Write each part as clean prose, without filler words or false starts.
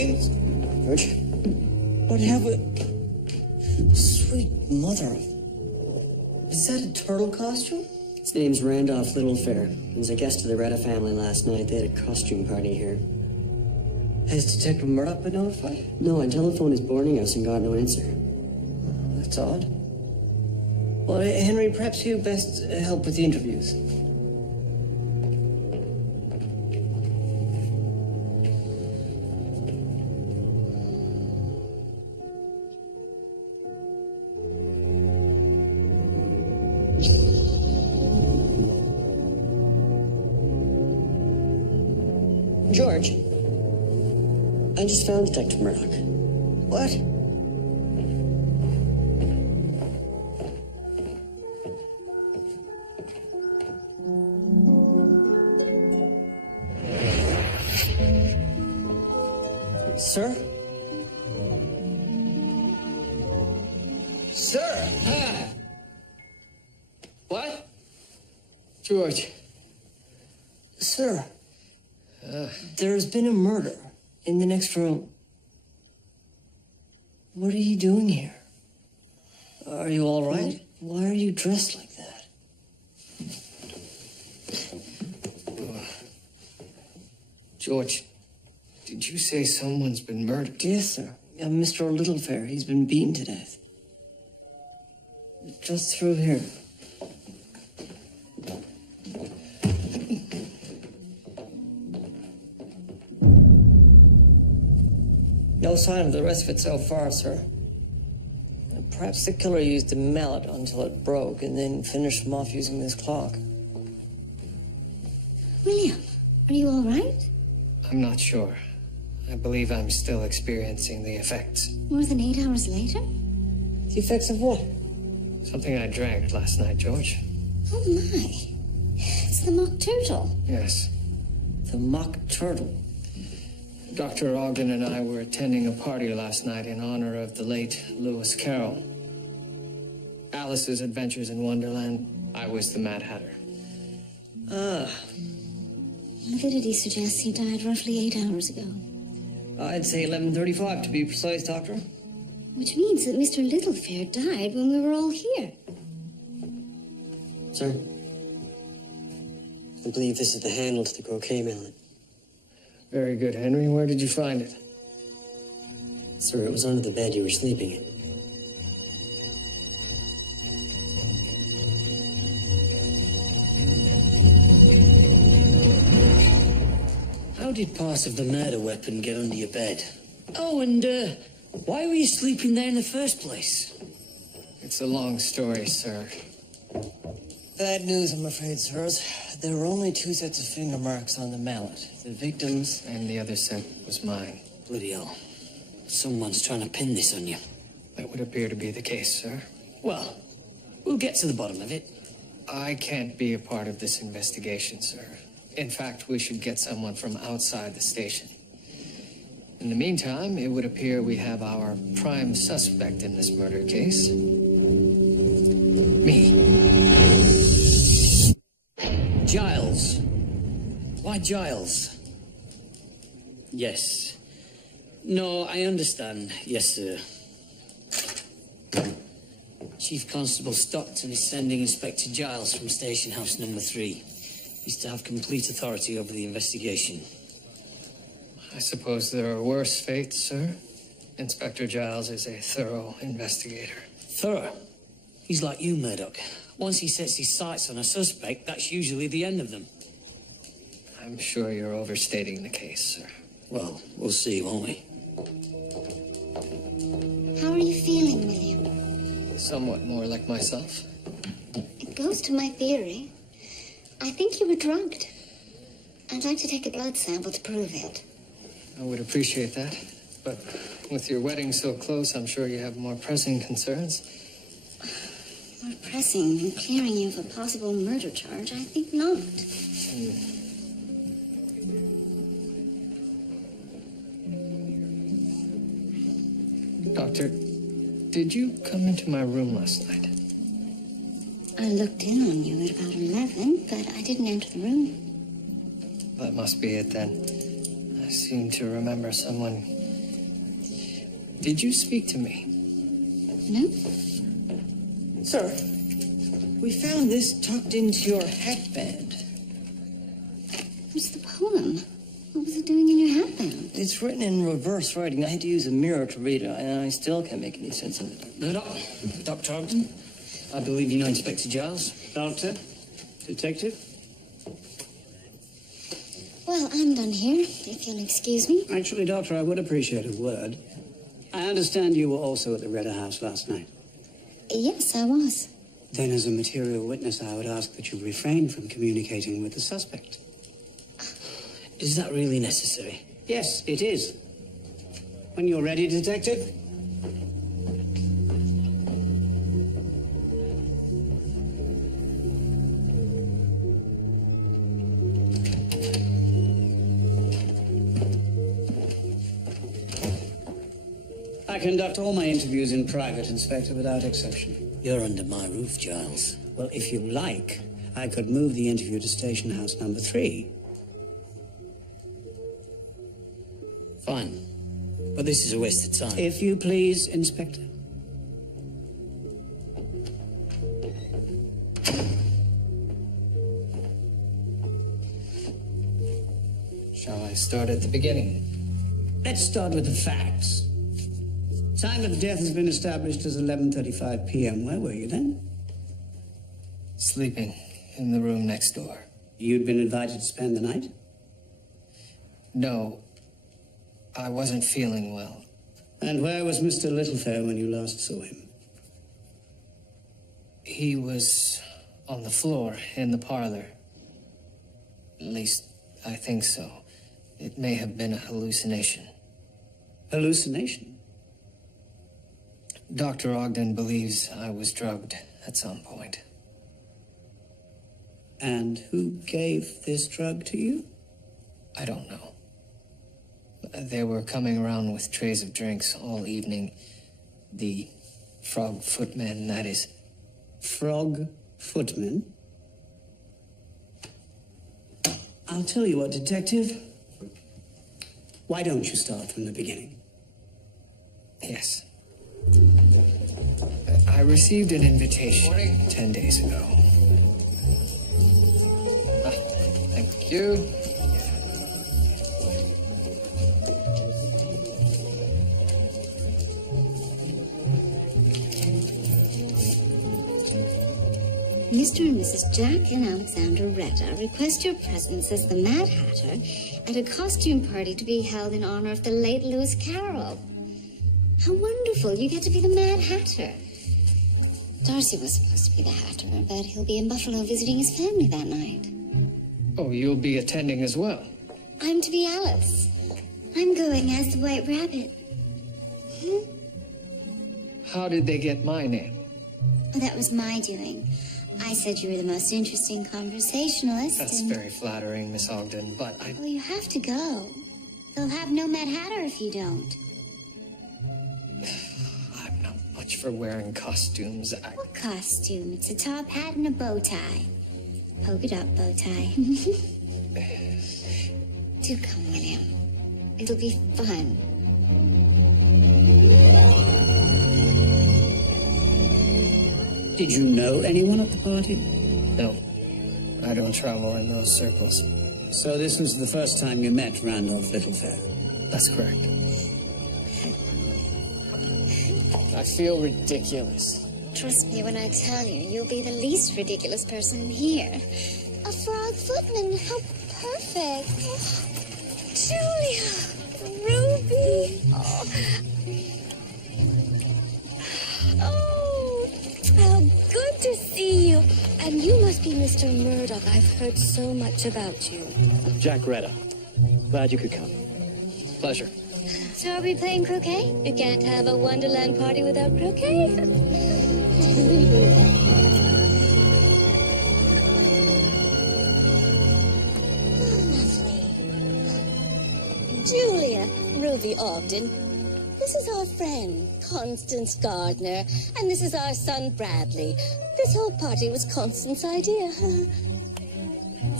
Higgins? George? What have we... Sweet mother of... Is that a turtle costume? His name's Randolph Littlefair. He was a guest of the Retta family last night. They had a costume party here. Has Detective Murdoch been notified? No, I telephoned his boarding house and got no answer. Oh, that's odd. Well, Henry, perhaps you best help with the interviews. George, I just found Detective Murdoch. What? Sir? Sir! Ah. What? George. Sir, there's been a murder in the next room. What are you doing here? Are you all right? Why are you dressed like that? George, did you say someone's been murdered? Yes, sir. Mr. Littlefair, he's been beaten to death. Just through here. No sign of the rest of it so far, sir. Perhaps the killer used a mallet until it broke and then finished him off using this clock. William, are you all right? I'm not sure. I believe I'm still experiencing the effects. More than 8 hours later? The effects of what? Something I drank last night, George. Oh, my. It's the mock turtle. Yes. The mock turtle. Dr. Ogden and I were attending a party last night in honor of the late Lewis Carroll. Alice's Adventures in Wonderland. I was the Mad Hatter. Avidity suggests he died roughly 8 hours ago. I'd say 11:35 to be precise, Doctor. Which means that Mr. Littlefair died when we were all here. Sir, I believe this is the handle to the croquet mallet. Very good, Henry. Where did you find it? Sir, it was under the bed you were sleeping in. How did parts of the murder weapon get under your bed? Oh, and, why were you sleeping there in the first place? It's a long story, sir. Bad news, I'm afraid, sirs. There were only 2 sets of finger marks on the mallet. The victim's... And the other set was mine. Bloody hell. Someone's trying to pin this on you. That would appear to be the case, sir. Well, we'll get to the bottom of it. I can't be a part of this investigation, sir. In fact, we should get someone from outside the station. In the meantime, it would appear we have our prime suspect in this murder case. Me. Giles. Why Giles? Yes. No, I understand. Yes, sir. Chief Constable Stockton is sending Inspector Giles from Station House number 3. He's to have complete authority over the investigation. I suppose there are worse fates, sir. Inspector Giles is a thorough investigator. Thorough? He's like you, Murdoch. Once he sets his sights on a suspect, that's usually the end of them. I'm sure you're overstating the case, sir. Well, we'll see, won't we? How are you feeling, William? Somewhat more like myself. It goes to my theory. I think you were drugged. I'd like to take a blood sample to prove it. I would appreciate that. But with your wedding so close, I'm sure you have more pressing concerns. More pressing than clearing you of a possible murder charge? I think not. Doctor, did you come into my room last night? I looked in on you at about 11, but I didn't enter the room. That must be it then. I seem to remember someone Did you speak to me? No? Sir, we found this tucked into your hatband. What's the poem? What was it doing in your hatband? It's written in reverse writing. I had to use a mirror to read it, and I still can't make any sense of it. Murdoch, Dr. Ogden, I believe you know Inspector Giles. Doctor? Detective? Well, I'm done here, if you'll excuse me. Actually, Doctor, I would appreciate a word. I understand you were also at the Redder House last night. Yes, I was. Then, as a material witness, I would ask that you refrain from communicating with the suspect. Is that really necessary? Yes, it is. When you're ready, Detective. I conduct all my interviews in private, Inspector, without exception. You're under my roof, Giles. Well, if you like, I could move the interview to station house number 3. Fine. But this is a waste of time. If you please, Inspector. Shall I start at the beginning? Let's start with the facts. Time of death has been established as 11:35 p.m. Where were you then? Sleeping in the room next door. You'd been invited to spend the night? No, I wasn't feeling well. And where was Mr. Littlefair when you last saw him? He was on the floor in the parlor. At least, I think so. It may have been a hallucination. Hallucination? Dr. Ogden believes I was drugged at some point. And who gave this drug to you? I don't know. They were coming around with trays of drinks all evening. The frog footmen, that is. Frog footmen? I'll tell you what, Detective. Why don't you start from the beginning? Yes. I received an invitation 10 days ago. Thank you. Mr. and Mrs. Jack and Alexander Retta request your presence as the Mad Hatter at a costume party to be held in honor of the late Lewis Carroll. How wonderful, you get to be the Mad Hatter. Darcy was supposed to be the Hatter, but he'll be in Buffalo visiting his family that night. Oh, you'll be attending as well. I'm to be Alice. I'm going as the White Rabbit. How did they get my name? That was my doing. I said you were the most interesting conversationalist. That's very flattering, Miss Ogden, but I... Well, you have to go. They'll have no Mad Hatter if you don't. I'm not much for wearing costumes. What costume? It's a top hat and a bow tie. Polka dot bow tie. Do come, William. It'll be fun. Did you know anyone at the party? No, I don't travel in those circles. So this was the first time you met Randolph Littlefair? That's correct. I feel ridiculous. Trust me when I tell you, you'll be the least ridiculous person here. A frog footman, how perfect. Oh, Julia, Ruby. Oh, how good to see you. And you must be Mr. Murdoch. I've heard so much about you. Jack Redder. Glad you could come. Pleasure. So are we playing croquet? You can't have a Wonderland party without croquet. Julia, Ruby Ogden. This is our friend, Constance Gardner, and this is our son, Bradley. This whole party was Constance's idea.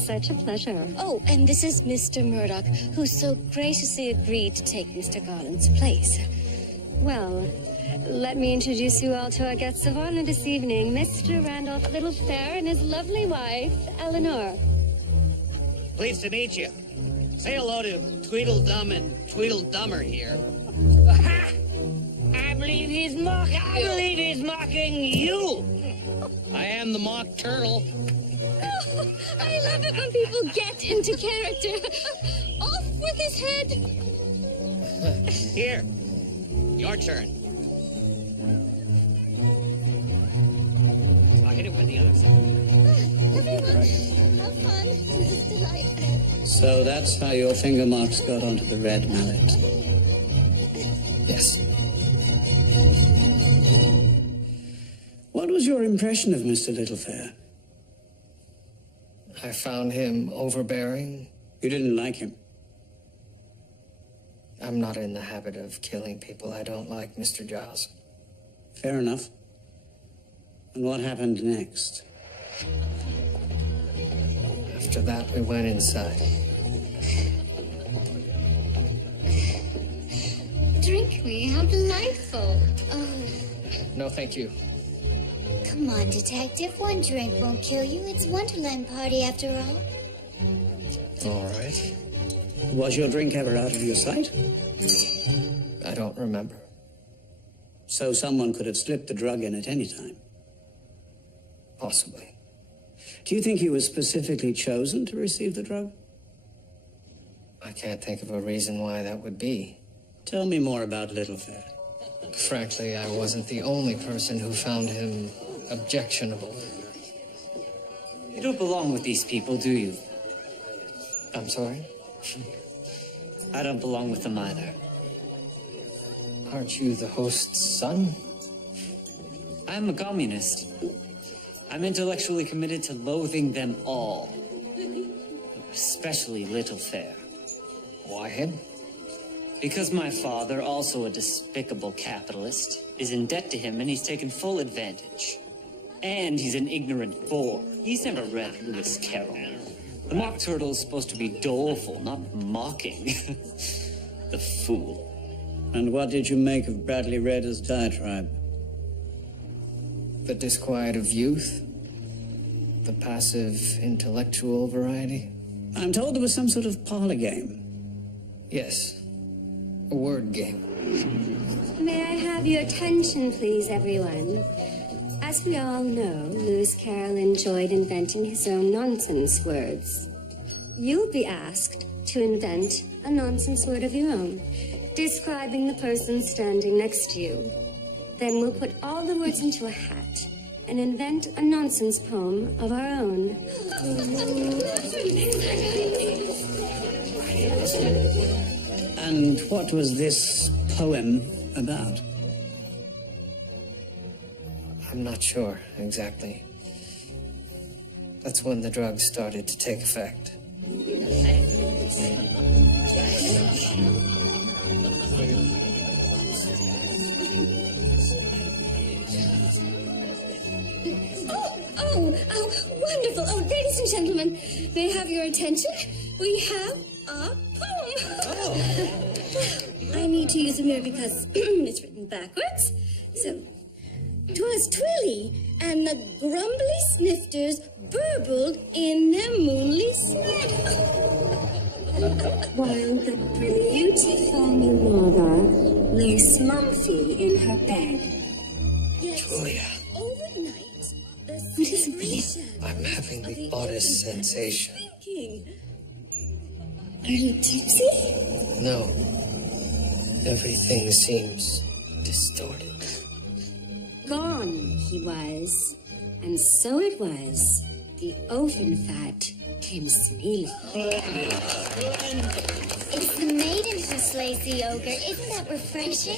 Such a pleasure. Oh, and this is Mr. Murdoch, who so graciously agreed to take Mr. Garland's place. Well, let me introduce you all to our guests of honor this evening, Mr. Randolph Littlefair and his lovely wife, Eleanor. Pleased to meet you. Say hello to Tweedledum and Tweedledummer here. I believe he's mocking you. I am the mock turtle. Oh, I love it when people get into character. Off with his head. Here, your turn. I'll hit it with the other side. Everyone, have fun. This is delightful. So that's how your finger marks got onto the red mallet. Yes. What was your impression of Mr. Littlefair? I found him overbearing. You didn't like him? I'm not in the habit of killing people I don't like, Mr. Giles. Fair enough. And what happened next? After that, we went inside. Drink me, how delightful. Oh, No, thank you. come on, Detective. One drink won't kill you. It's Wonderland party after all. All right. Was your drink ever out of your sight? I don't remember. So someone could have slipped the drug in at any time. Possibly. Do you think he was specifically chosen to receive the drug? I can't think of a reason why that would be. Tell me more about Littlefair. Frankly, I wasn't the only person who found him objectionable. You don't belong with these people, do you? I'm sorry? I don't belong with them either. Aren't you the host's son? I'm a communist. I'm intellectually committed to loathing them all. Especially Littlefair. Why him? Because my father, also a despicable capitalist, is in debt to him and he's taken full advantage. And he's an ignorant bore. He's never read Lewis Carroll. The Mock Turtle is supposed to be doleful, not mocking. The fool. And what did you make of Bradley Rader's diatribe? The disquiet of youth? The passive intellectual variety? I'm told there was some sort of parlor game. Yes. A word game. May I have your attention, please, everyone? As we all know, Lewis Carroll enjoyed inventing his own nonsense words. You'll be asked to invent a nonsense word of your own, describing the person standing next to you. Then we'll put all the words into a hat and invent a nonsense poem of our own. And what was this poem about? I'm not sure exactly. That's when the drugs started to take effect. Oh, wonderful. Oh, ladies and gentlemen, may I have your attention? We have a poem. I need to use a mirror because it's written backwards. So, 'twas Twilly and the grumbly snifters burbled in their moonly sleep. While the beautiful Minerva lay slumpy in her bed. Yes, Julia. overnight, the What is it, Billy? I'm having the oddest sensation. Are you tipsy? No. Everything seems distorted. Gone he was, and so it was. The oven fat came snealing. It's the maiden who slays the ogre. Isn't that refreshing?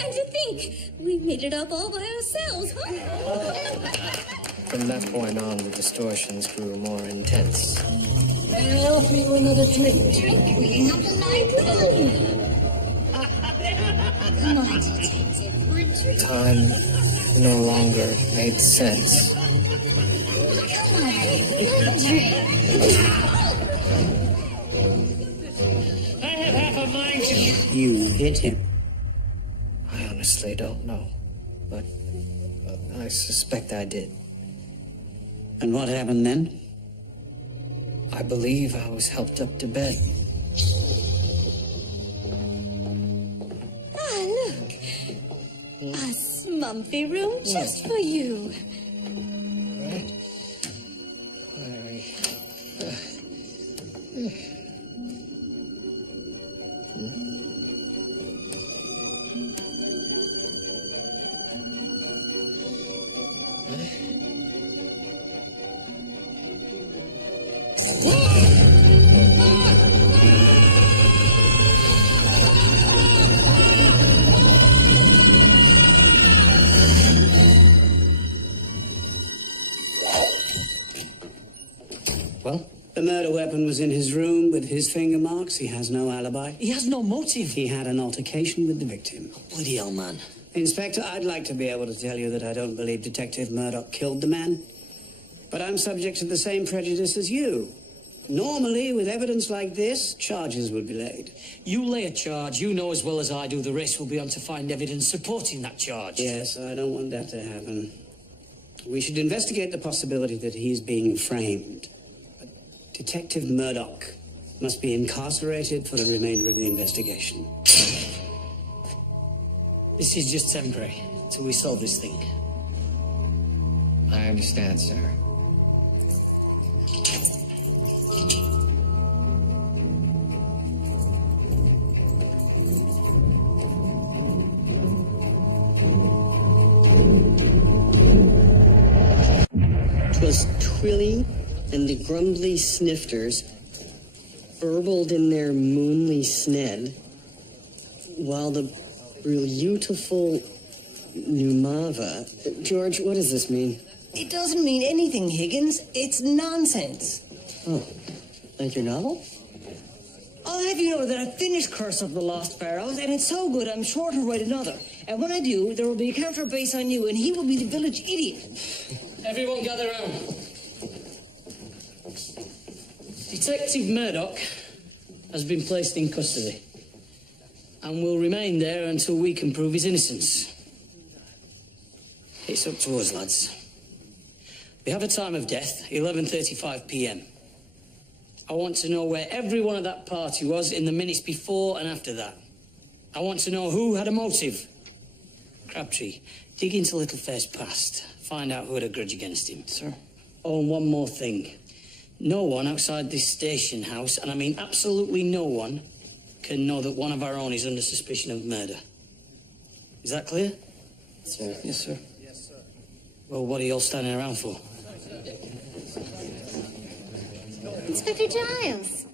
And to think, we made it up all by ourselves, huh? From that point on, the distortions grew more intense. May I offer you another drink? Drink me, how delightful. Come on, detective. One drink. Time no longer made sense. Come on, one drink. I have half a mind to... You hit him. honestly don't know. But I suspect I did. And what happened then? I believe I was helped up to bed. Ah, look. A smumpy room just for you. Right? Where are we? Well? The murder weapon was in his room with his finger marks. He has no alibi. He has no motive. He had an altercation with the victim. Bloody hell, man. Inspector, I'd like to be able to tell you that I don't believe Detective Murdoch killed the man. But I'm subject to the same prejudice as you. Normally, with evidence like this, charges would be laid. You lay a charge, you know as well as I do the race will be on to find evidence supporting that charge. Yes, I don't want that to happen. We should investigate the possibility that he's being framed. But Detective Murdoch must be incarcerated for the remainder of the investigation. This is just temporary, till we solve this thing. I understand, sir. Was Twilly and the grumbly snifters burbled in their moonly sned, while the beautiful Numava... George, what does this mean? It doesn't mean anything, Higgins. It's nonsense. Oh, like your novel? I'll have you know that I've finished Curse of the Lost Pharaohs, and it's so good I'm sure to write another. And when I do, there will be a counter based on you, and he will be the village idiot. Everyone gather round. Detective Murdoch has been placed in custody and will remain there until we can prove his innocence. It's up to us, lads. We have a time of death, 11:35 p.m. I want to know where everyone at that party was in the minutes before and after that. I want to know who had a motive. Crabtree, dig into Littlefair's past. Find out who had a grudge against him. Sir. Oh, and one more thing. No one outside this station house, and I mean absolutely no one, can know that one of our own is under suspicion of murder. Is that clear? Sir. Yes, sir. Yes, sir. Well, what are you all standing around for? Inspector Giles.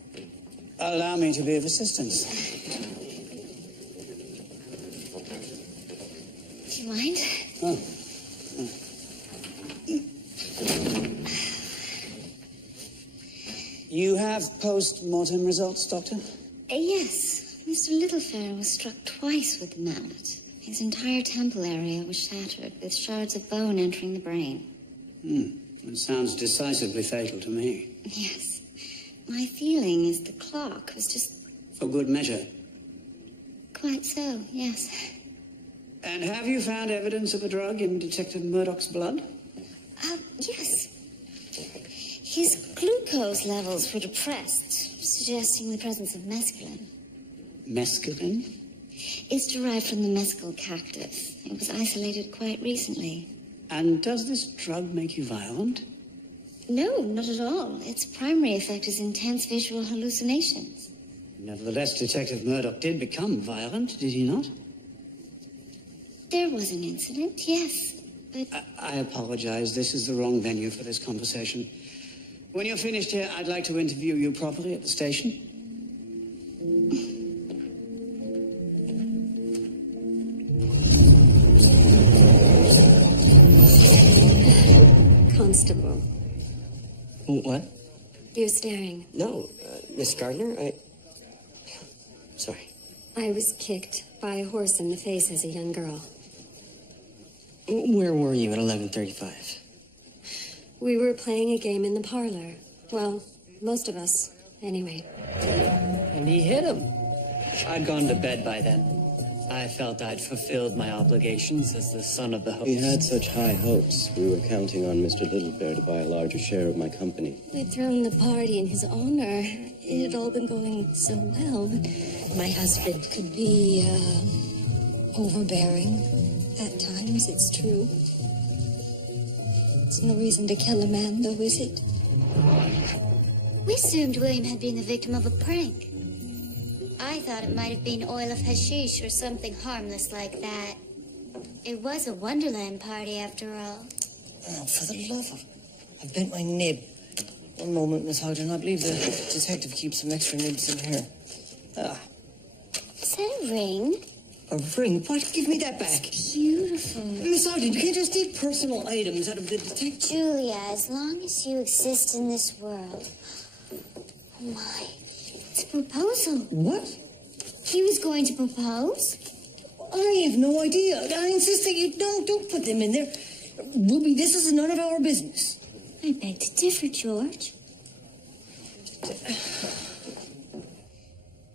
Allow me to be of assistance. Do you mind? Oh. You have post-mortem results, Doctor? Yes. Mr. Littlefair was struck twice with the mallet. His entire temple area was shattered, with shards of bone entering the brain. It sounds decisively fatal to me. Yes. My feeling is the clock was just... For good measure. Quite so, yes. And have you found evidence of a drug in Detective Murdoch's blood? Yes. His glucose levels were depressed, suggesting the presence of mescaline. Mescaline? It's derived from the mescal cactus. It was isolated quite recently. And does this drug make you violent? No, not at all. Its primary effect is intense visual hallucinations. Nevertheless, Detective Murdoch did become violent, did he not? There was an incident, yes, but... I apologize. This is the wrong venue for this conversation. When you're finished here, I'd like to interview you properly at the station. Constable. What? You're staring. No, Miss Gardner, Sorry. I was kicked by a horse in the face as a young girl. Where were you at 11:35? We were playing a game in the parlor. Well, most of us, anyway. And he hit him. I'd gone to bed by then. I felt I'd fulfilled my obligations as the son of the host. We had such high hopes. We were counting on Mr. Littlefair to buy a larger share of my company. We'd thrown the party in his honor. It had all been going so well, but my husband could be, overbearing. At times, it's true. It's no reason to kill a man, though, is it? We assumed William had been the victim of a prank. I thought it might have been oil of hashish or something harmless like that. It was a Wonderland party, after all. Oh, for the love of... I've bent my nib. One moment, Miss Houghton. I believe the detective keeps some extra nibs in here. Is that a ring? A ring? What? Give me that back. Beautiful. Miss Houghton, you can't just take personal items out of the detective... Julia, as long as you exist in this world... Oh, my. It's a proposal. What? He was going to propose? I have no idea. I insist that you don't put them in there. Ruby, this is none of our business. I beg to differ, George.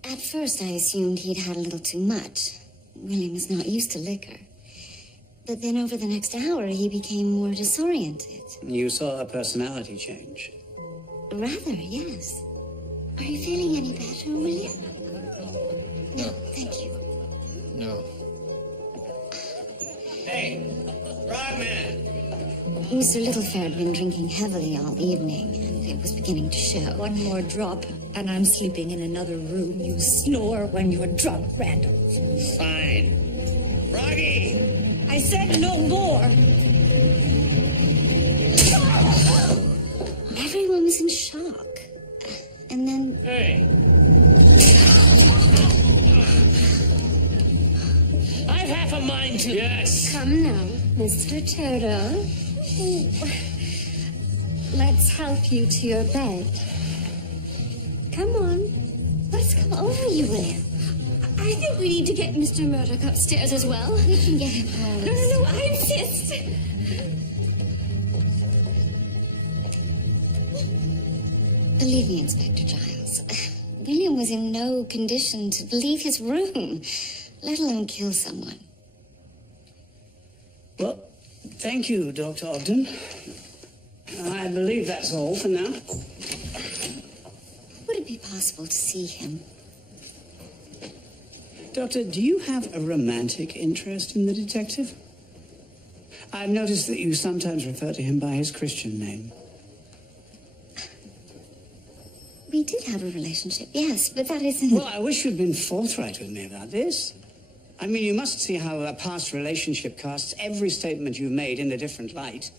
At first, I assumed he'd had a little too much. William was not used to liquor. But then over the next hour, he became more disoriented. You saw a personality change. Rather, yes. Are you feeling any better, William? No, thank you. No. Hey, Frogman! Mr. Littlefair had been drinking heavily all evening, and it was beginning to show. One more drop, and I'm sleeping in another room. You snore when you're drunk, Randall. Fine. Froggy! I said no more. Everyone was in shock. And then... Hey! I've half a mind to... Yes! Come now, Mr. Toto. Let's help you to your bed. Come on. What's come over you, William? I think we need to get Mr. Murdoch upstairs as well. We can get him home. No, I insist. Believe me, Inspector Giles. William was in no condition to leave his room, let alone kill someone. Well, thank you, Dr. Ogden. I believe that's all for now. Would it be possible to see him? Doctor, do you have a romantic interest in the detective? I've noticed that you sometimes refer to him by his Christian name. We did have a relationship, yes, but that isn't... Well, I wish you'd been forthright with me about this. I mean, you must see how a past relationship casts every statement you've made in a different light.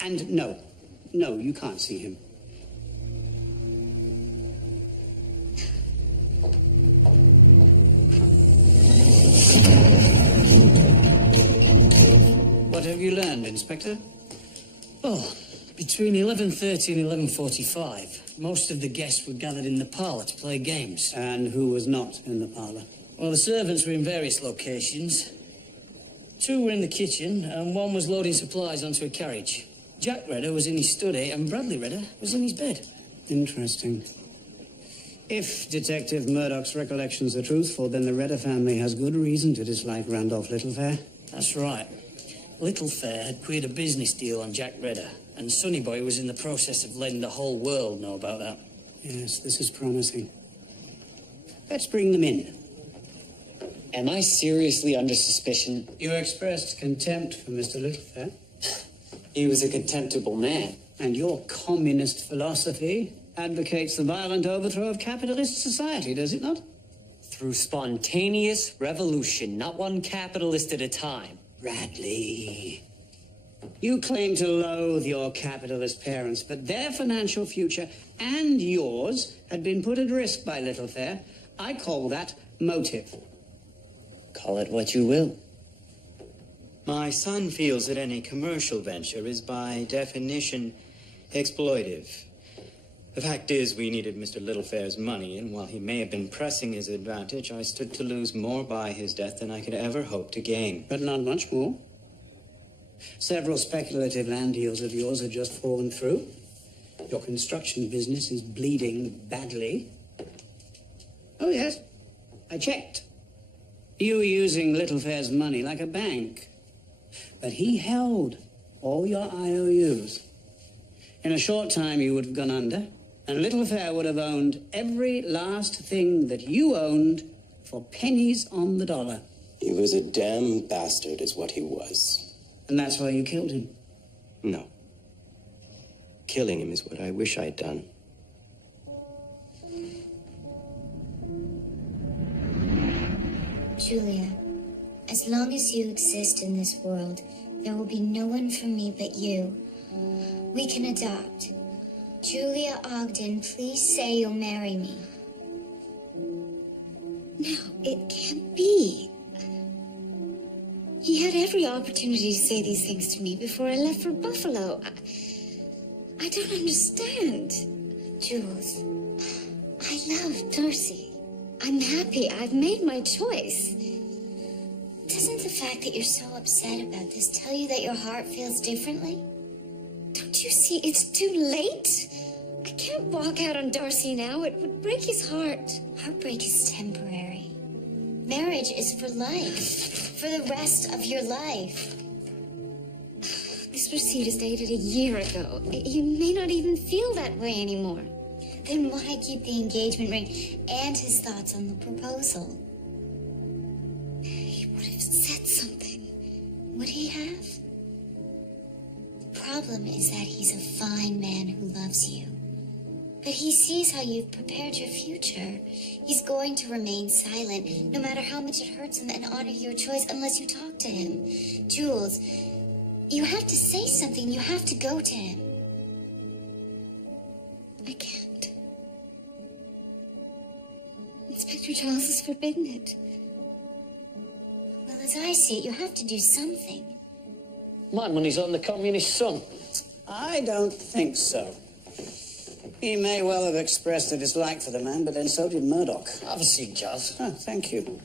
And no, you can't see him. What have you learned, Inspector? Oh, between 11:30 and 11:45, most of the guests were gathered in the parlour to play games. And who was not in the parlour? Well, the servants were in various locations. 2 were in the kitchen, and 1 was loading supplies onto a carriage. Jack Redder was in his study, and Bradley Redder was in his bed. Interesting. If Detective Murdoch's recollections are truthful, then the Redder family has good reason to dislike Randolph Littlefair. That's right. Littlefair had queered a business deal on Jack Redder, and Sonny Boy was in the process of letting the whole world know about that. Yes, this is promising. Let's bring them in. Am I seriously under suspicion? You expressed contempt for Mr. Littlefair. He was a contemptible man. And your communist philosophy advocates the violent overthrow of capitalist society, does it not? Through spontaneous revolution, not one capitalist at a time. Bradley, you claim to loathe your capitalist parents, but their financial future and yours had been put at risk by Littlefair. I call that motive. Call it what you will. My son feels that any commercial venture is by definition exploitive. The fact is, we needed Mr. Littlefair's money, and while he may have been pressing his advantage, I stood to lose more by his death than I could ever hope to gain. But not much more. Several speculative land deals of yours have just fallen through. Your construction business is bleeding badly. Oh, yes. I checked. You were using Littlefair's money like a bank. But he held all your IOUs. In a short time, you would have gone under, and Littlefair would have owned every last thing that you owned for pennies on the dollar. He was a damn bastard, is what he was. And that's why you killed him? No. Killing him is what I wish I'd done. Julia, as long as you exist in this world, there will be no one for me but you. We can adopt. Julia Ogden, please say you'll marry me. No, it can't be. He had every opportunity to say these things to me before I left for Buffalo. I don't understand. Jules, I love Darcy. I'm happy. I've made my choice. Doesn't the fact that you're so upset about this tell you that your heart feels differently? Don't you see it's too late? I can't walk out on Darcy now. It would break his heart. Heartbreak is temporary. Marriage is for life. For the rest of your life. This receipt is dated a year ago. You may not even feel that way anymore. Then why keep the engagement ring and his thoughts on the proposal? He would have said something. Would he have? The problem is that he's a fine man who loves you. But he sees how you've prepared your future. He's going to remain silent, no matter how much it hurts him, and honor your choice unless you talk to him. Jules, you have to say something. You have to go to him. I can't. Inspector Charles has forbidden it. Well, as I see it, you have to do something. My money's on the communist son. I don't think so. He may well have expressed a dislike for the man, but then so did Murdoch. Have a seat, Charles. Oh, thank you.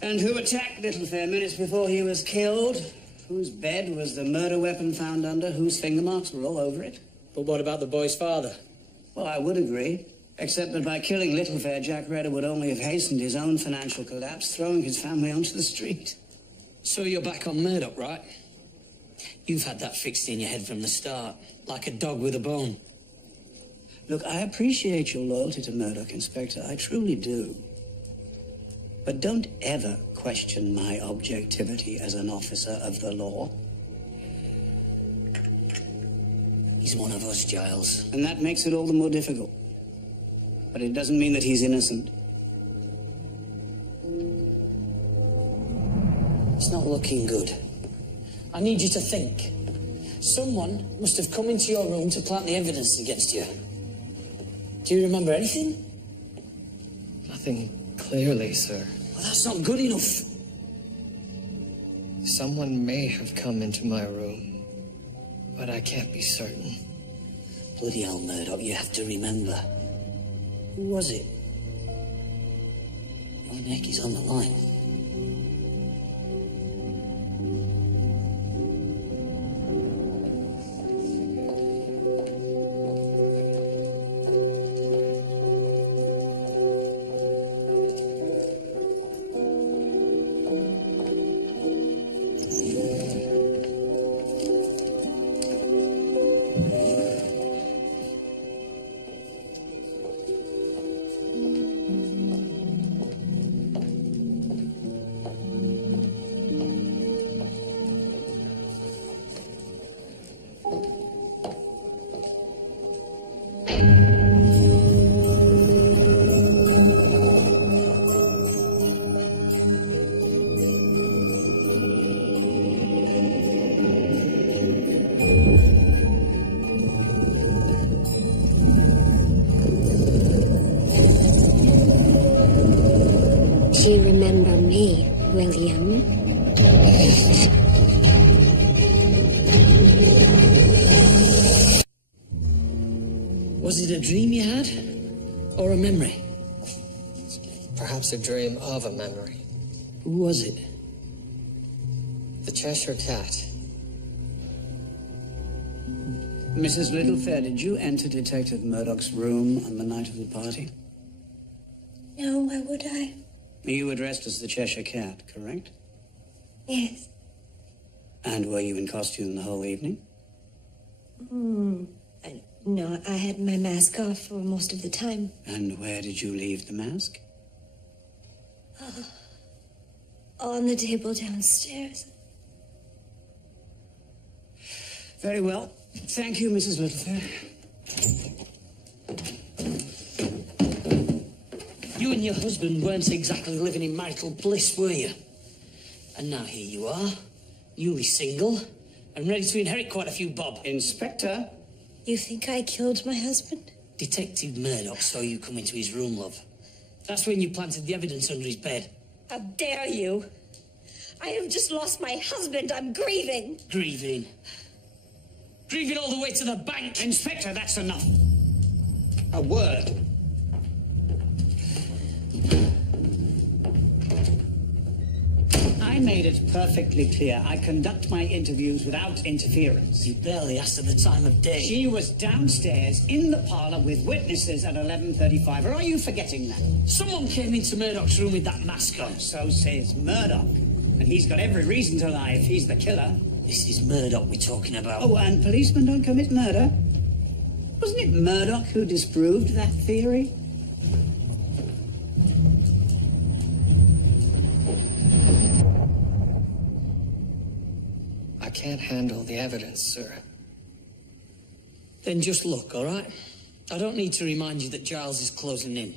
And who attacked Littlefair minutes before he was killed? Whose bed was the murder weapon found under? Whose finger marks were all over it? But what about the boy's father? Well, I would agree. Except that by killing Littlefair, Jack Redder would only have hastened his own financial collapse, throwing his family onto the street. So you're back on Murdoch, right? You've had that fixed in your head from the start, like a dog with a bone. Look, I appreciate your loyalty to Murdoch, Inspector. I truly do. But don't ever question my objectivity as an officer of the law. He's one of us, Giles. And that makes it all the more difficult. But it doesn't mean that he's innocent. It's not looking good. I need you to think. Someone must have come into your room to plant the evidence against you. Do you remember anything? Nothing clearly, sir. Well, that's not good enough. Someone may have come into my room, but I can't be certain. Bloody hell, Murdoch, you have to remember. Who was it? Your neck is on the line. Do you remember me, William? Was it a dream you had? Or a memory? Perhaps a dream of a memory. Who was it? The Cheshire Cat. Mrs. Littlefair, did you enter Detective Murdoch's room on the night of the party? No, why would I? You were dressed as the Cheshire Cat, correct? Yes. And were you in costume the whole evening? No, I had my mask off for most of the time. And where did you leave the mask? On the table downstairs. Very well. Thank you, Mrs. Littlefair. You and your husband weren't exactly living in marital bliss, were you? And now here you are, newly single, and ready to inherit quite a few bob. Inspector? You think I killed my husband? Detective Murdoch saw you come into his room, love. That's when you planted the evidence under his bed. How dare you? I have just lost my husband. I'm grieving. Grieving? Grieving all the way to the bank. Inspector, that's enough. A word. I made it perfectly clear. I conduct my interviews without interference. You barely asked at the time of day. She was downstairs in the parlor with witnesses at 11:35. Or are you forgetting that? Someone came into Murdoch's room with that mask on. So says Murdoch. And he's got every reason to lie if he's the killer. This is Murdoch we're talking about. Oh, and policemen don't commit murder? Wasn't it Murdoch who disproved that theory? I can't handle the evidence, sir. Then just look, all right? I don't need to remind you that Giles is closing in.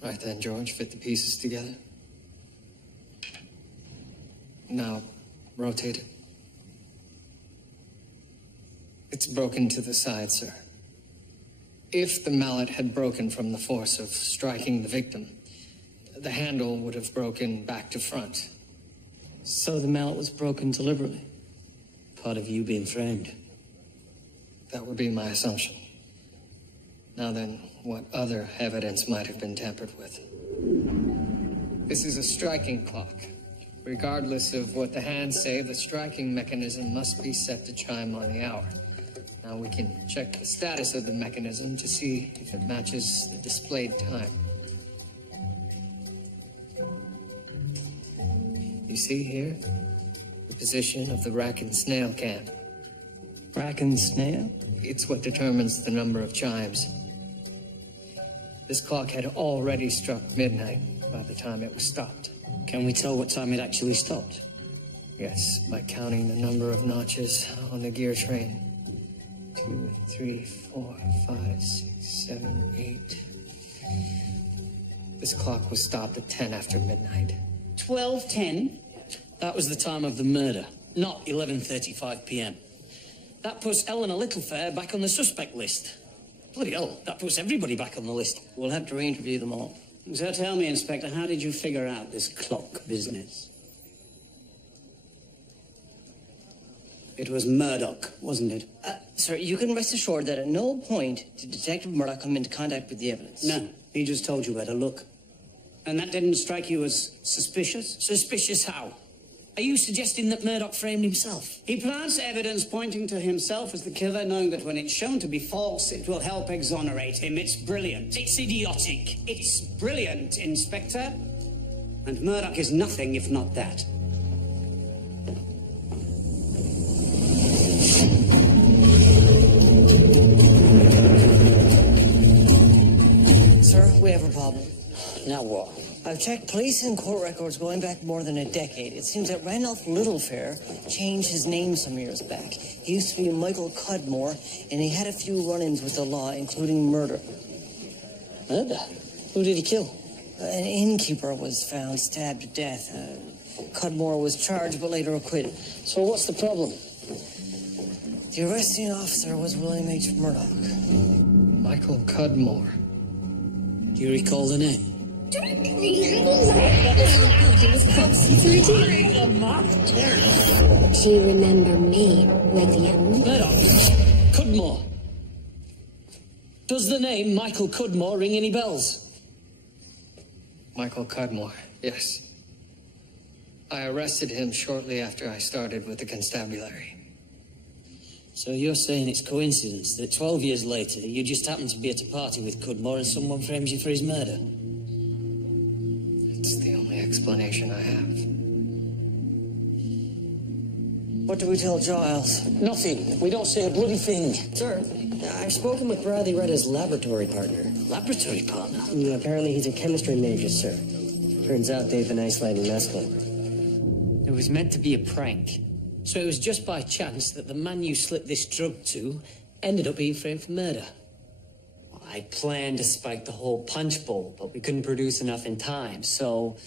Right then, George, fit the pieces together. Now, rotate it. It's broken to the side, sir. If the mallet had broken from the force of striking the victim, the handle would have broken back to front. So the mallet was broken deliberately? Part of you being framed? That would be my assumption. Now then, what other evidence might have been tampered with? This is a striking clock. Regardless of what the hands say, the striking mechanism must be set to chime on the hour. Now we can check the status of the mechanism to see if it matches the displayed time. You see here the position of the rack and snail cam. Rack and snail? It's what determines the number of chimes. This clock had already struck midnight by the time it was stopped. Can we tell what time it actually stopped? Yes, by counting the number of notches on the gear train. 2, 3, 4, 5, 6, 7, 8. This clock was stopped at 10 after midnight. 12:10? That was the time of the murder, not 11:35 p.m. That puts Eleanor Littlefair back on the suspect list. Bloody hell, that puts everybody back on the list. We'll have to re-interview them all. So tell me, Inspector, how did you figure out this clock business? It was Murdoch, wasn't it? Sir, you can rest assured that at no point did Detective Murdoch come into contact with the evidence. No, he just told you where to look. And that didn't strike you as suspicious? Suspicious how? Are you suggesting that Murdoch framed himself? He plants evidence pointing to himself as the killer, knowing that when it's shown to be false, it will help exonerate him. It's brilliant. It's idiotic. It's brilliant, Inspector. And Murdoch is nothing if not that. Sir, we have a problem. Now what? I've checked police and court records going back more than a decade. It seems that Randolph Littlefair changed his name some years back. He used to be Michael Cudmore, and he had a few run-ins with the law, including murder. Murder? Who did he kill? An innkeeper was found stabbed to death. Cudmore was charged but later acquitted. So what's the problem? The arresting officer was William H. Murdoch. Michael Cudmore. Do you recall the name? Do you remember me, William? Murdoch. Cudmore. Does the name Michael Cudmore ring any bells? Michael Cudmore, yes. I arrested him shortly after I started with the constabulary. So you're saying it's coincidence that 12 years later, you just happened to be at a party with Cudmore and someone frames you for his murder? It's the only explanation I have. What do we tell Giles? Nothing. We don't say a bloody thing. Sir, I've spoken with Bradley Retta's laboratory partner. Laboratory partner? Apparently he's a chemistry major, sir. Turns out they've been isolating mescaline. It was meant to be a prank. So it was just by chance that the man you slipped this drug to ended up being framed for murder? I planned to spike the whole punch bowl, but we couldn't produce enough in time, so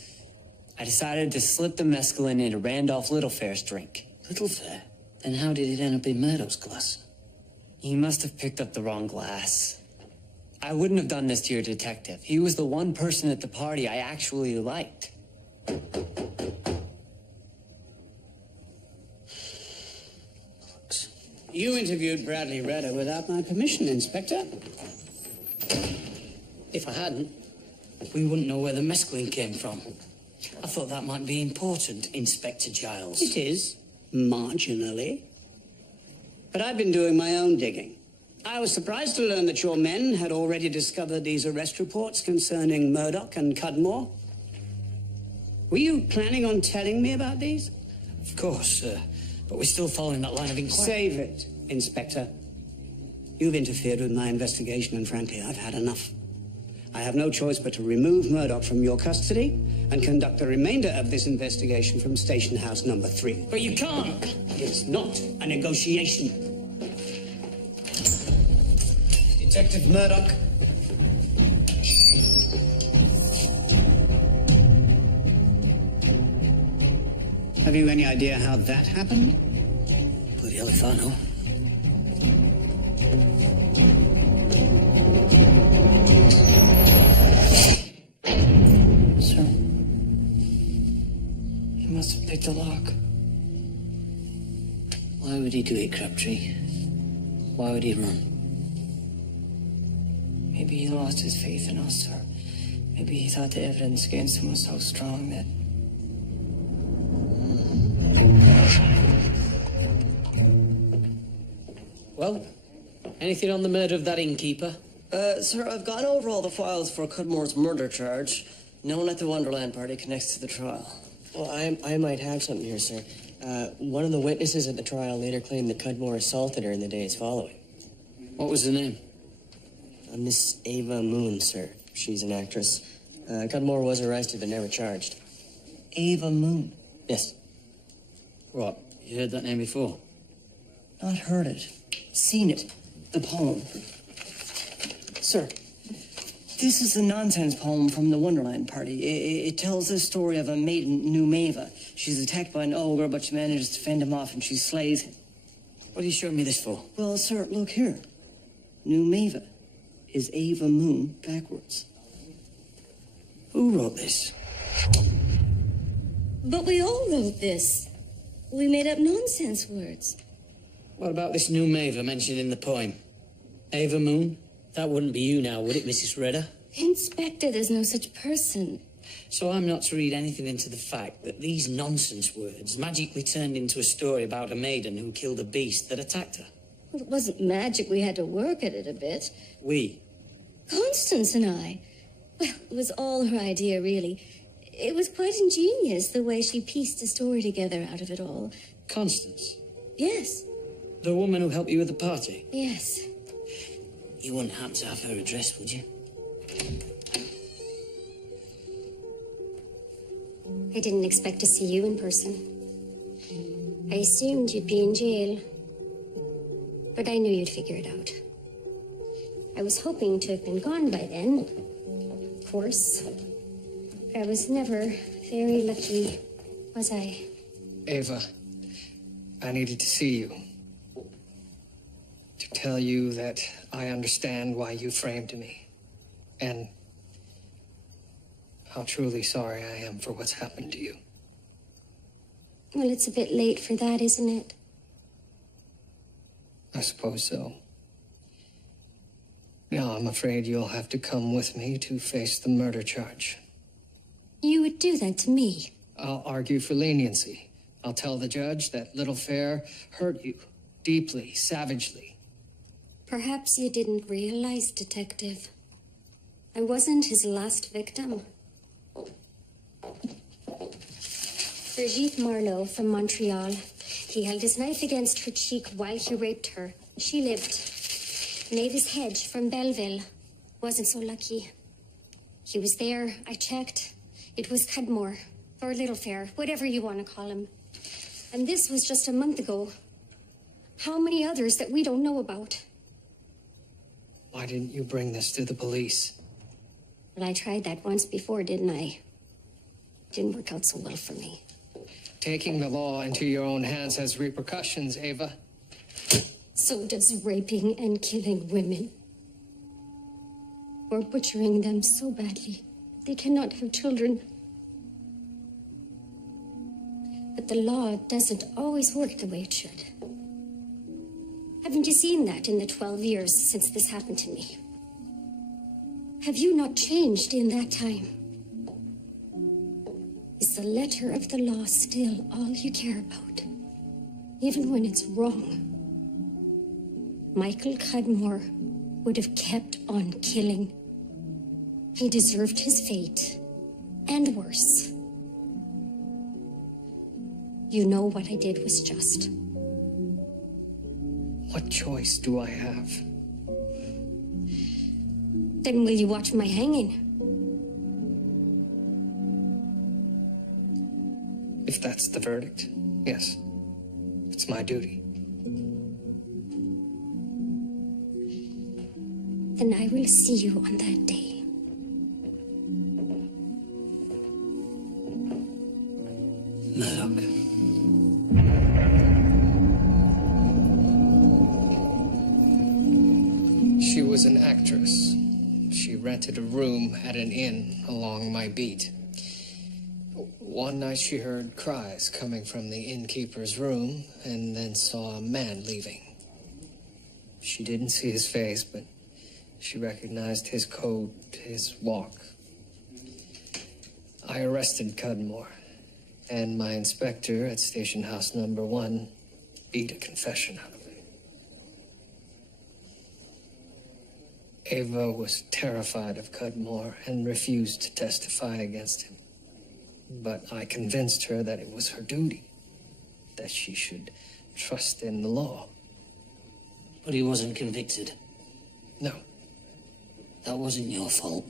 I decided to slip the mescaline into Randolph Littlefair's drink. Littlefair? Then how did it end up in Murdoch's glass? He must have picked up the wrong glass. I wouldn't have done this to your detective. He was the one person at the party I actually liked. You interviewed Bradley Redder without my permission, Inspector. If I hadn't, we wouldn't know where the mescaline came from. I thought that might be important, Inspector Giles. It is, marginally. But I've been doing my own digging. I was surprised to learn that your men had already discovered these arrest reports concerning Murdoch and Cudmore. Were you planning on telling me about these? Of course, sir. But we're still following that line of inquiry. Save it, Inspector. You've interfered with my investigation, and frankly, I've had enough. I have no choice but to remove Murdoch from your custody and conduct the remainder of this investigation from Station House number 3. But you can't. It's not a negotiation. Detective Murdoch. Have you any idea how that happened? Bloody hell if I know. Sir, he must have picked a lock. Why would he do it, Crabtree? Why would he run? Maybe he lost his faith in us, or maybe he thought the evidence against him was so strong that... Well, anything on the murder of that innkeeper? Sir, I've gone over all the files for Cudmore's murder charge. No one at the Wonderland party connects to the trial. Well, I might have something here, sir. One of the witnesses at the trial later claimed that Cudmore assaulted her in the days following. What was her name? Miss Ava Moon, sir. She's an actress. Cudmore was arrested but never charged. Ava Moon? Yes. What? You heard that name before? Not heard it. Seen it. The poem. Sir, this is the nonsense poem from the Wonderland party. It tells the story of a maiden, New Mava. She's attacked by an ogre, but she manages to fend him off and she slays him. What are you showing me this for? Well, sir, look here. New Mava is Ava Moon backwards. Who wrote this? But we all wrote this. We made up nonsense words. What about this new Mava mentioned in the poem? Ava Moon? That wouldn't be you now, would it, Mrs. Redder? Inspector, there's no such person. So I'm not to read anything into the fact that these nonsense words magically turned into a story about a maiden who killed a beast that attacked her? Well, it wasn't magic. We had to work at it a bit. We? Constance and I. Well, it was all her idea, really. It was quite ingenious, the way she pieced a story together out of it all. Constance? Yes. The woman who helped you with the party? Yes. You wouldn't happen to have her address, would you? I didn't expect to see you in person. I assumed you'd be in jail. But I knew you'd figure it out. I was hoping to have been gone by then. Of course. I was never very lucky, was I? Ava, I needed to see you. To tell you that I understand why you framed me. And how truly sorry I am for what's happened to you. Well, it's a bit late for that, isn't it? I suppose so. Now, I'm afraid you'll have to come with me to face the murder charge. You would do that to me? I'll argue for leniency. I'll tell the judge that Littlefair hurt you, deeply, savagely. Perhaps you didn't realize, Detective. I wasn't his last victim. Brigitte Marlowe from Montreal. He held his knife against her cheek while he raped her. She lived. Mavis Hedge from Belleville. Wasn't so lucky. He was there. I checked. It was Cudmore, or Littlefair, whatever you want to call him. And this was just a month ago. How many others that we don't know about? Why didn't you bring this to the police? Well, I tried that once before, didn't I? Didn't work out so well for me. Taking the law into your own hands has repercussions, Ava. So does raping and killing women. Or butchering them so badly they cannot have children. But the law doesn't always work the way it should. Haven't you seen that in the 12 years since this happened to me? Have you not changed in that time? Is the letter of the law still all you care about? Even when it's wrong? Michael Cudmore would have kept on killing. He deserved his fate, and worse. You know what I did was just. What choice do I have? Then will you watch my hanging? If that's the verdict, yes. It's my duty. Then I will see you on that day. Murdoch. She was an actress. She rented a room at an inn along my beat. One night she heard cries coming from the innkeeper's room and then saw a man leaving. She didn't see his face, but she recognized his coat, his walk. I arrested Cudmore, and my inspector at Station House number 1 beat a confession out of him. Ava was terrified of Cudmore and refused to testify against him. But I convinced her that it was her duty, that she should trust in the law. But he wasn't convicted. No. That wasn't your fault.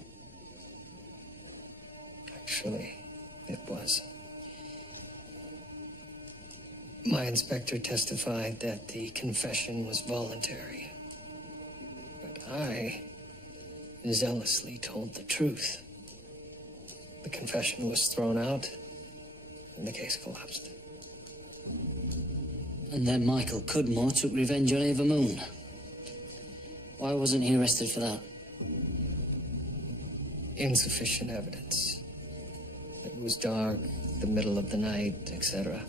Actually, it was. My inspector testified that the confession was voluntary. But I zealously told the truth. The confession was thrown out, and the case collapsed. And then Michael Cudmore took revenge on Ava Moon. Why wasn't he arrested for that? Insufficient evidence. It was dark, the middle of the night, etc.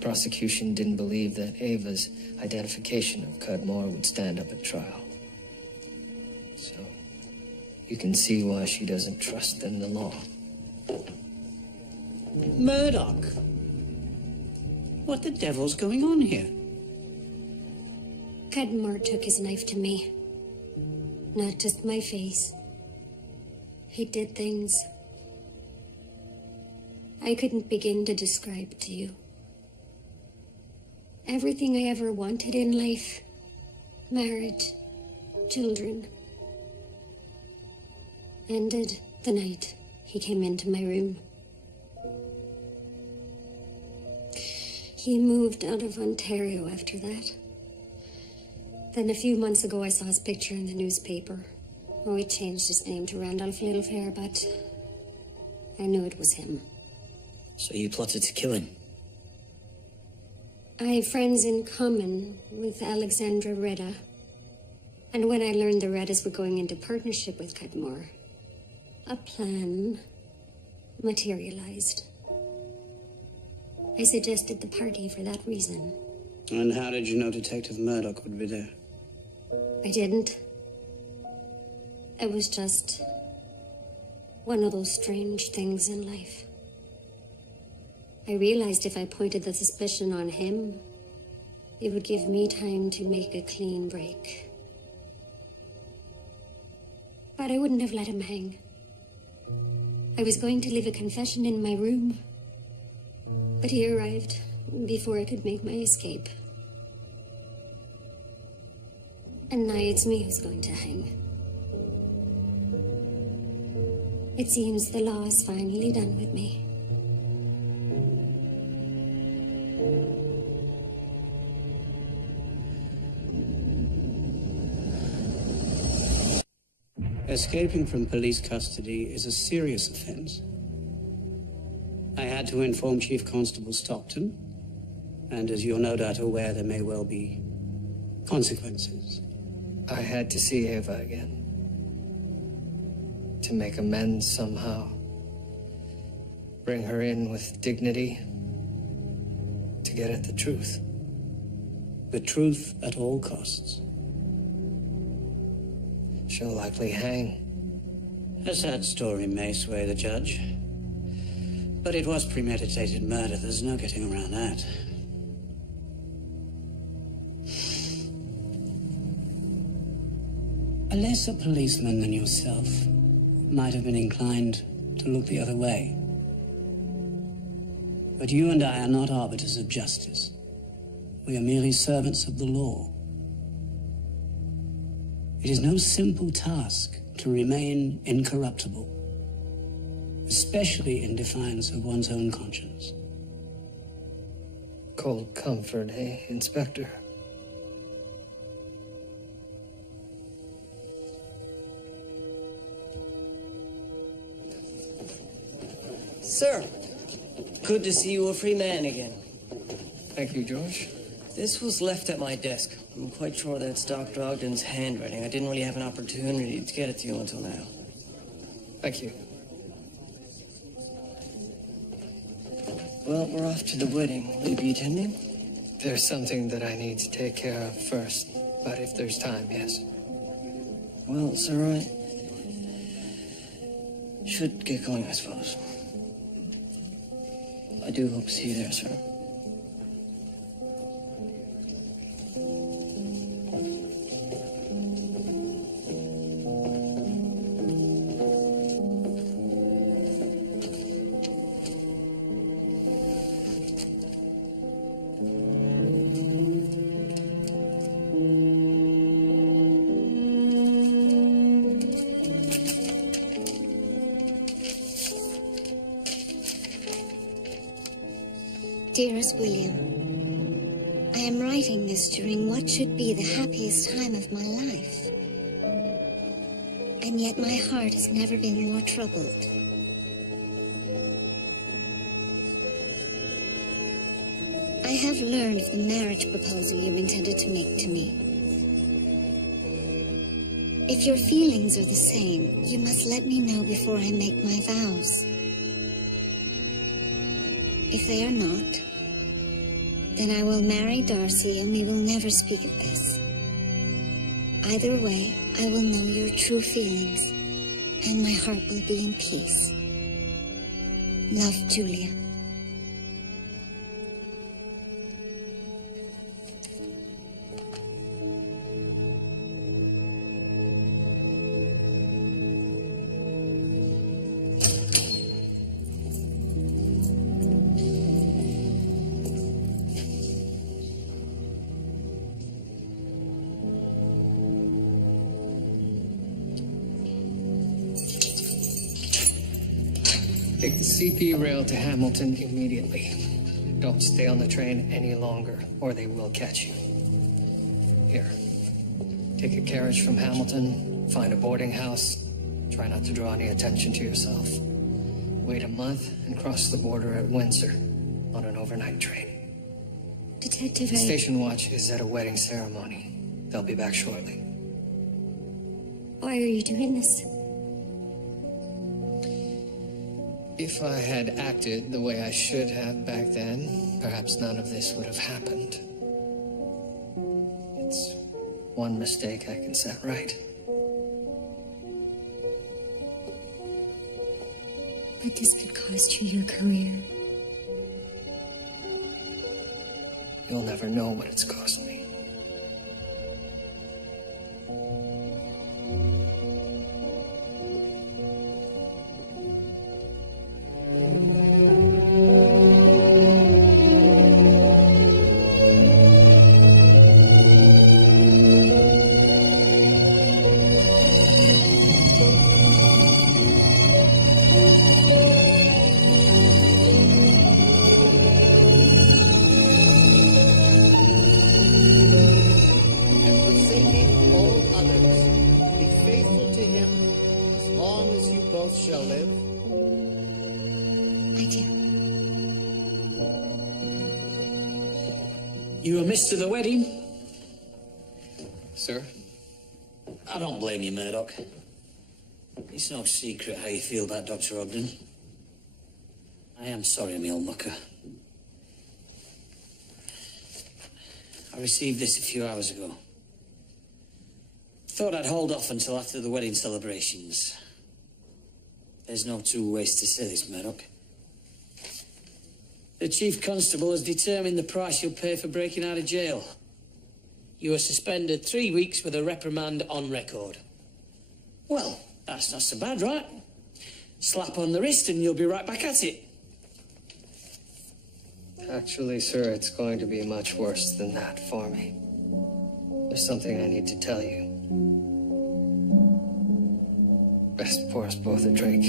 Prosecution didn't believe that Ava's identification of Cudmore would stand up at trial. So, you can see why she doesn't trust in the law. Murdoch! What the devil's going on here? Cudmore took his knife to me. Not just my face. He did things I couldn't begin to describe to you. Everything I ever wanted in life. Marriage, children. Ended the night he came into my room. He moved out of Ontario after that. Then a few months ago I saw his picture in the newspaper. Oh, he changed his name to Randolph Littlefair, but I knew it was him. So you plotted to kill him? I have friends in common with Alexandra Reda. And when I learned the Redas were going into partnership with Cudmore, a plan materialized. I suggested the party for that reason. And how did you know Detective Murdoch would be there? I didn't. It was just one of those strange things in life. I realized if I pointed the suspicion on him, It would give me time to make a clean break. But I wouldn't have let him hang. I was going to leave a confession in my room, but he arrived before I could make my escape. And now it's me who's going to hang. It seems the law is finally done with me. Escaping from police custody is a serious offense. I had to inform Chief Constable Stockton, and as you're no doubt aware, there may well be consequences. I had to see Eva again. To make amends somehow. Bring her in with dignity. To get at the truth. The truth at all costs. She'll likely hang. A sad story may sway the judge. But it was premeditated murder. There's no getting around that. A lesser policeman than yourself might have been inclined to look the other way. But you and I are not arbiters of justice. We are merely servants of the law. It is no simple task to remain incorruptible, especially in defiance of one's own conscience. Cold comfort, eh, Inspector? Sir, good to see you a free man again. Thank you, George. This was left at my desk. I'm quite sure that's Dr. Ogden's handwriting. I didn't really have an opportunity to get it to you until now. Thank you. Well, we're off to the wedding. Will you be attending? There's something that I need to take care of first, but if there's time, yes. Well, sir, I should get going, I suppose. I do hope to see you there, sir. Dearest William, I am writing this during what should be the happiest time of my life. And yet my heart has never been more troubled. I have learned of the marriage proposal you intended to make to me. If your feelings are the same, you must let me know before I make my vows. If they are not, then I will marry Darcy and we will never speak of this. Either way, I will know your true feelings, and my heart will be in peace. Love, Julia. Take the CP rail to Hamilton immediately. Don't stay on the train any longer, or they will catch you. Here. Take a carriage from Hamilton, find a boarding house. Try not to draw any attention to yourself. Wait a month and cross the border at Windsor on an overnight train. Detective, Station watch is at a wedding ceremony. They'll be back shortly. Why are you doing this? If I had acted the way I should have back then, perhaps none of this would have happened. It's one mistake I can set right. But this could cost you your career. You'll never know what it's cost me. And forsaking all others, be faithful to him as long as you both shall live. I do. You were missed to the wedding. Sir? I don't blame you, Murdoch. It's no secret how you feel about Dr. Ogden. I am sorry, me old mucker. I received this a few hours ago. Thought I'd hold off until after the wedding celebrations. There's no two ways to say this, Murdoch. The Chief Constable has determined the price you'll pay for breaking out of jail. You are suspended 3 weeks with a reprimand on record. Well, that's not so bad, right? Slap on the wrist and you'll be right back at it. Actually, sir, it's going to be much worse than that for me. There's something I need to tell you. Best pour us both a drink.